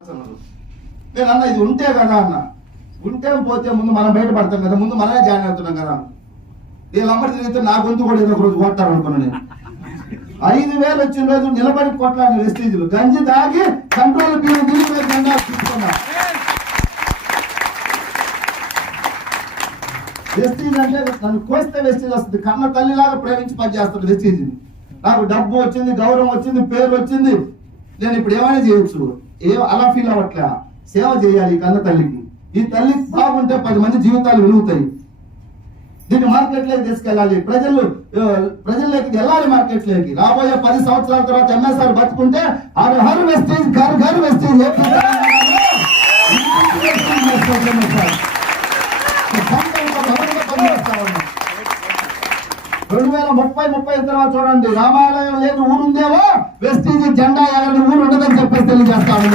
నేను అన్న ఇది ఉంటే కదా అన్న, ఉంటే పోతే ముందు మనం బయటపడతాం కదా, ముందు మనమే జాయిన్ అవుతున్నాం కదా. వీళ్ళమ్మడి తిరిగితే నా గొంతు కూడా ఏదో ఒక రోజు కొడతారు అనుకున్నా. నేను 5,000 వచ్చిన రోజు నిలబడి కొట్లాడిన వెస్టీజులు గంజి దాగి కంట్రోల్ బియ్యం తీసుకున్నా. వెస్టీజ్ అంటే నన్ను కోస్తే వెస్టీజ్ వస్తుంది, కన్న తల్లిలాగా ప్రేమించి పనిచేస్తుంది వెస్టీజ్ని. నాకు డబ్బు వచ్చింది, గౌరవం వచ్చింది, పేరు వచ్చింది, నేను ఇప్పుడు ఏమైనా చేయొచ్చు, అలా ఫీల్ అవ్వట్లే. సేవ చేయాలి ఈ కన్న తల్లికి. ఈ తల్లి బాగుంటే 10 మంది జీవితాలు వెలుగుతాయి. దీన్ని మార్కెట్లోకి తీసుకెళ్ళాలి, ప్రజల్లోకి వెళ్ళాలి. మార్కెట్లోకి రాబోయే 10 సంవత్సరాల తర్వాత ఎంఎస్ఆర్ బతుకుంటే హర్ వెస్టేజ్ ఘర్ వెస్టేజ్ 2030 తర్వాత చూడండి, రామాలయం లేదు ఊరుందేవో, వెస్టీజ్ జెండా ఎగరని ఊరు ఉండదని చెప్పేసి తెలియజేస్తాను.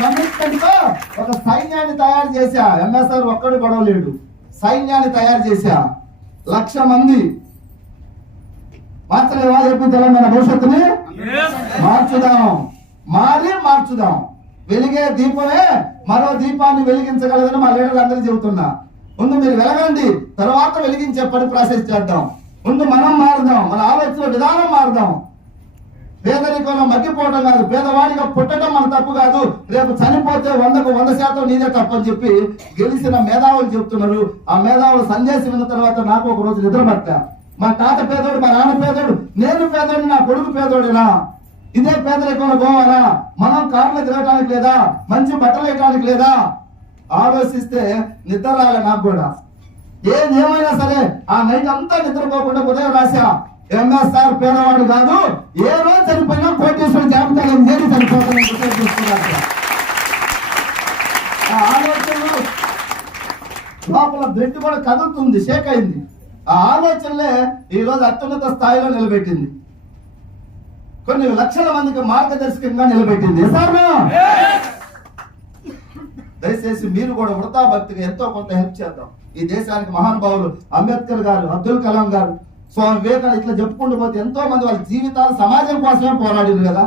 కమిట్మెంట్ తో ఒక సైన్యాన్ని తయారు చేశా. ఎంఎస్ఆర్ ఒక్కడు గొడవలేడు, సైన్యాన్ని తయారు చేశా. 1,00,000 మంది. మార్చలేవా చెప్పి తెలంగాణ భవిష్యత్తుని మార్చుదాం, మార్చుదాం. వెలిగే దీపమే మరో దీపాన్ని వెలిగించగలదని మా లీడర్లు అందరూ చెబుతున్నా. ముందు మీరు వెలగండి, తర్వాత వెలిగించే పని ప్రాసెస్ చేద్దాం. ముందు మనం మారుదాం, మన ఆలోచన విధానం మారుదాం. పేదరికంలో మగ్గిపోవడం కాదు, పేదవాడిగా పుట్టడం మన తప్పు కాదు. రేపు చనిపోతే 100కు 100% నీదే తప్పని చెప్పి గెలిచిన మేధావులు చెప్తున్నారు. ఆ మేధావులు సందేశం విన్న తర్వాత నాకు ఒక రోజు నిద్ర పట్టా. మా తాత పేదోడు, మా నాన్న పేదోడు, నేను పేదోడు, నా కొడుకు పేదోడినా? ఇదే పేదరికంలో పోవాలా? మనం కార్లు తిరగటానికి లేదా? మంచి బట్టలు వేయటానికి లేదా? ఆలోచిస్తే నిద్ర రాలే నాకు కూడా. ఏమైనా సరే ఆ నైట్ అంతా నిద్రపోకుండా ఉదయం రాశా, ఎంఎస్ఆర్ పేదవాడు కాదు, ఏ రోజు చనిపోయినా కోటేశ్వర జాబితాలో చేరి చనిపోతాను. ఆ ఆలోచనలు లోపల బ్లడ్ కూడా కదులుతుంది, షేక్ అయింది. ఆ ఆలోచనలే ఈ రోజు అత్యున్నత స్థాయిలో నిలబెట్టింది, కొన్ని లక్షల మందికి మార్గదర్శకంగా నిలబెట్టింది. దయచేసి మీరు కూడా వృతా భక్తిగా ఎంతో కొంత హెల్ప్ చేద్దాం. ఈ దేశానికి మహానుభావులు అంబేద్కర్ గారు, అబ్దుల్ కలాం గారు, స్వామి వివేకానంద ఇట్లా చెప్పుకుంటూ పోతే ఎంతో మంది వాళ్ళ జీవితాలు సమాజం కోసమే పోరాడారు కదా.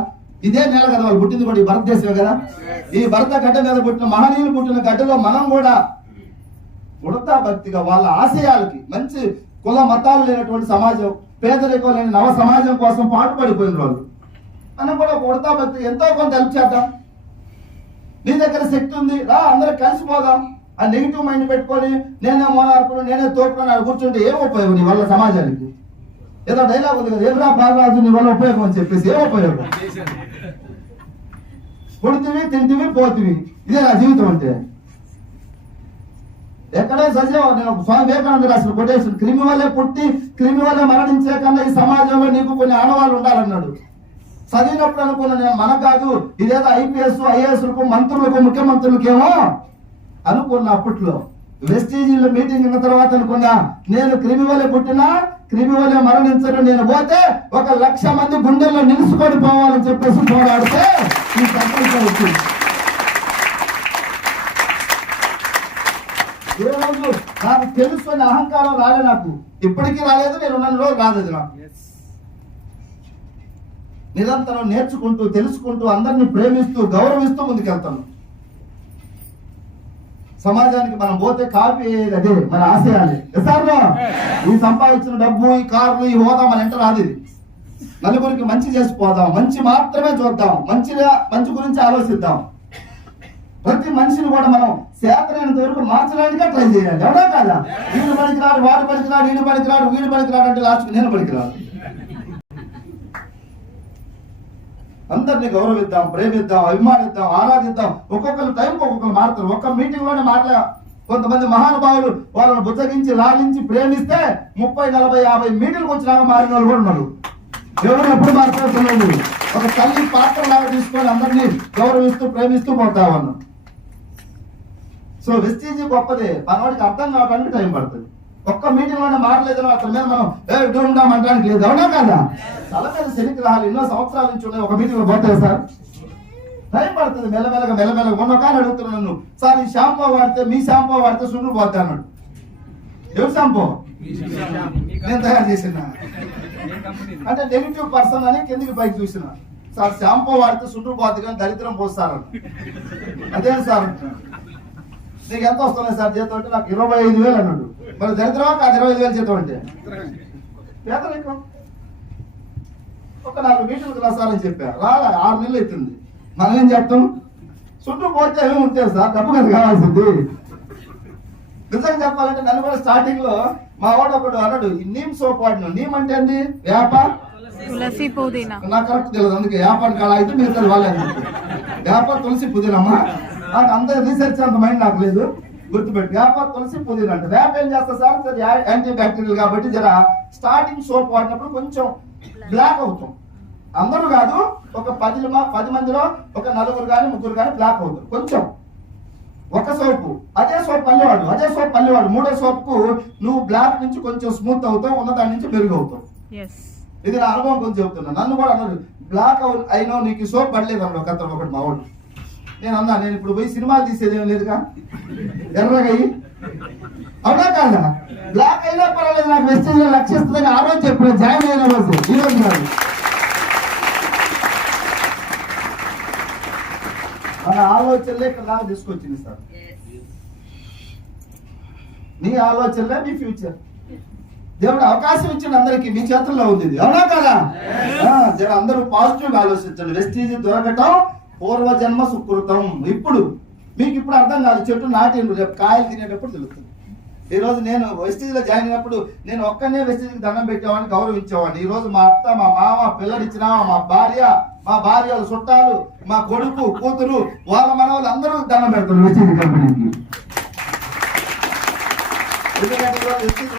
ఇదే నెల కదా వాళ్ళు పుట్టింది కూడా, ఈ భారతదేశమే కదా. ఈ భరత గడ్డ మీద పుట్టిన మహనీయులు పుట్టిన గడ్డలో మనం కూడా ఉడతా భక్తిగా వాళ్ళ ఆశయాలకి, మంచి కుల మతాలు లేనటువంటి సమాజం, పేదరికం లేని నవ సమాజం కోసం పాటుపడిపోయిన వాళ్ళు మనం కూడా ఉడతా భక్తి ఎంతో కొంత హెల్ప్ చేద్దాం. నీ దగ్గర శక్తి ఉంది, రా అందరూ కలిసిపోదాం. ఆ నెగిటివ్ మైండ్ పెట్టుకొని నేనే మోనార్కుడు, నేనే తోపుకొని అది కూర్చుంటే ఏం ఉపయోగం నీ వల్ల సమాజానికి? ఏదో డైలాగ్ ఉంది కదా, ఏమరా బాలరాజు నీ వల్ల ఉపయోగం అని చెప్పేసి, ఏం ఉపయోగం? పుడితివి, తింటివి, పోతివి, ఇదే నా జీవితం అంటే. ఎక్కడే సజీవం. నేను స్వామి వివేకానంద రాసిన కొటేషన్, క్రిమి వల్లే పుట్టి క్రిమి వల్లే మరణించే కన్నా ఈ సమాజంలో నీకు కొన్ని ఆనవాళ్ళు ఉండాలన్నాడు. చదివినప్పుడు అనుకున్నా నేను, మనకు కాదు ఇదేదో ఐపీఎస్ ఐఏఎస్లకు మంత్రులకు ముఖ్యమంత్రులకేమో అనుకున్నా. అప్పట్లో వెస్టీజీలో మీటింగ్ ఉన్న తర్వాత అనుకున్నా, నేను క్రిమి వల్లే పుట్టినా క్రిమి వల్లే మరణించను, నేను పోతే 1,00,000 మంది గుండెల్లో నిలుసుకొని పోవాలని చెప్పేసి పోరాడితే ఈ సంకల్పం వచ్చింది. ఏ రోజు నాకు తెలుసు అని అహంకారం రాలే, నాకు ఇప్పటికీ రాలేదు, నేను ఉన్న రోజు రాలేదు. నాకు నిరంతరం నేర్చుకుంటూ, తెలుసుకుంటూ, అందరినీ ప్రేమిస్తూ, గౌరవిస్తూ ముందుకెళ్తాను. సమాజానికి మనం పోతే కాపీ అదే మన ఆశయాలే. ఈ సంపాదించిన డబ్బు, ఈ కార్లు, ఈ హోదా మన ఎంట రాదు. నలుగురికి మంచి చేసిపోదాం, మంచి మాత్రమే చూద్దాం, మంచి గురించి ఆలోచిద్దాం. ప్రతి మనిషిని కూడా మనం చేతనైనంత వరకు మార్చడానికే ట్రై చేయాలి. ఎవడా కాదా? వీడు పనికిరాడు, వాడు పనికిరాడు, వీడు పనికిరాడు, వీడు పనికిరాడు అంటే లాస్ట్ నేను పనికిరాడు. అందరినీ గౌరవిద్దాం, ప్రేమిద్దాం, అభిమానిద్దాం, ఆరాధిద్దాం. ఒక్కొక్కరు టైంకి ఒక్కొక్కరు మారుతారు. ఒక్క మీటింగ్ లోనే కొంతమంది మహానుభావులు వాళ్ళని బుజ్జగించి, లాలించి, ప్రేమిస్తే 30, 40, 50 మీటింగ్కి వచ్చినాక మారిన వాళ్ళు కూడా ఉన్నారు. ఎవరు ఎప్పుడు మారుతారో తెలియదు. ఒక తల్లి పాత్ర లాగా తీసుకొని అందరినీ గౌరవిస్తూ, ప్రేమిస్తూ పోతా ఉన్నాం. సో వెస్టీజీ గొప్పదే, మనవాడికి అర్థం కావడానికి టైం పడుతుంది. ఒక్క మీటింగ్ లోనే మారలేదని అతని మీద మనం డూమ్డామ్ అనడానికి లేదు. అవునా కదా? తల మీద శనిగ్రహాలు ఎన్నో సంవత్సరాల నుంచి ఉన్నాయి, ఒక మీటింగ్ లో పోతాయి సార్. టైం పడుతుంది, మెల్లమెల్లగా. మొన్న ఒక ఆయన అడుగుతున్నాను నన్ను, సార్ ఈ షాంపూ వాడితే, మీ షాంపూ వాడితే సుండ్రు పోతా అన్నాడు. ఎవరు షాంపూ? నేను తయారు చేసిన అంటే నెగిటివ్ పర్సన్ అని కిందికి పైకి చూసిన. సార్ షాంపూ వాడితే చుట్టూ పోతుంది కానీ దరిద్రం పోస్తారు. అదే సార్ నీకు ఎంత వస్తున్నాయి సార్ జీతం అంటే నాకు 25,000 అన్నాడు. మరి దరిద్రం కాదు 25,000 జీతం అంటే పేదరికం. ఒక 4 మీటర్లకు రాసారని చెప్పారు, రాలే 6 నెలలు అవుతుంది. మనం ఏం చెప్తాం, చుట్టూ పోతే ఏమి ఉంటాయి సార్, డబ్బు కదా కావాల్సింది. నిజంగా చెప్పాలంటే నన్ను కూడా స్టార్టింగ్ లో మా వాడు ఒకడు అన్నాడు, ఈ నీమ్ సోప్ వాడిను. నీమ్ అంటే ఏంది, వేప తులసి పుదీనా. నాకు కరెక్ట్ తెలియదు, అందుకే వేపని కాడ అయితే మీరు వాళ్ళే. వేప తులసి పుదీనమ్మా, నాకు అంత రీసెర్చ్ అంత మైండ్ నాకు లేదు, గుర్తుపెట్టి. వేప తులసి పుదీనా అంటే వేప ఏం చేస్తా సార్, సరే యాంటీ బ్యాక్టీరియల్ కాబట్టి జర స్టార్టింగ్ సోప్ వాడినప్పుడు కొంచెం బ్లాక్ అవుతాం. అందరూ కాదు, ఒక 10 మందిలో ఒక 4 కానీ 3 కానీ బ్లాక్ అవుతారు కొంచెం. ఒక సోపు, అదే సోప్ పల్లెవాడు 3వ సోప్కు నువ్వు బ్లాక్ నుంచి కొంచెం స్మూత్ అవుతావు, ఉన్న దాని నుంచి మెరుగు అవుతావు. ఇది నా అనుభవం కొంచెం చెప్తున్నా. నన్ను కూడా అన్నాడు, బ్లాక్ అయినా నీకు సోప్ పడలేదు అన్నాడు ఒకటి మా వాడు. నేను అన్నా, నేను ఇప్పుడు పోయి సినిమాలు తీసేది ఏం లేదుగా, ఎర్రగా అయ్యి అవునా కాదా, బ్లాక్ అయినా పర్వాలేదు నాకు వెస్టేజ్ లక్షిస్తుందని ఆ రోజు చెప్పిన, జాయిన్ అయిన రోజు, ఈ రోజు కాదు. మన ఆలోచనలే ఇక్కడ దాకా తీసుకొచ్చింది సార్. నీ ఆలోచనలే మీ ఫ్యూచర్. దేవుడు అవకాశం ఇచ్చింది అందరికి, మీ చేతుల్లో ఉంది, అవునా కదా. జర అందరూ పాజిటివ్ ఆలోచించండి. వెస్టీజ్ దొరకటం పూర్వజన్మ సుకృతం. ఇప్పుడు మీకు ఇప్పుడు అర్థం కాదు, చెట్టు నాటిండు, రేపు కాయలు తినేటప్పుడు తెలుస్తుంది. ఈ రోజు నేను వెస్టీజ్ లో జాయిన్ అయినప్పుడు నేను ఒక్కనే వెస్టీజ్ కి దండం పెట్టేవాడిని, గౌరవించేవాడిని. ఈ రోజు మా అత్త, మా మామ, పిల్లడిచ్చినా, మా భార్య వాళ్ళ చుట్టాలు, మా కొడుకు, కూతురు, వాళ్ళ మనవాళ్ళు అందరూ దండం పెడతారు వెస్టీజ్ కంపెనీకి. ఎందుకంటే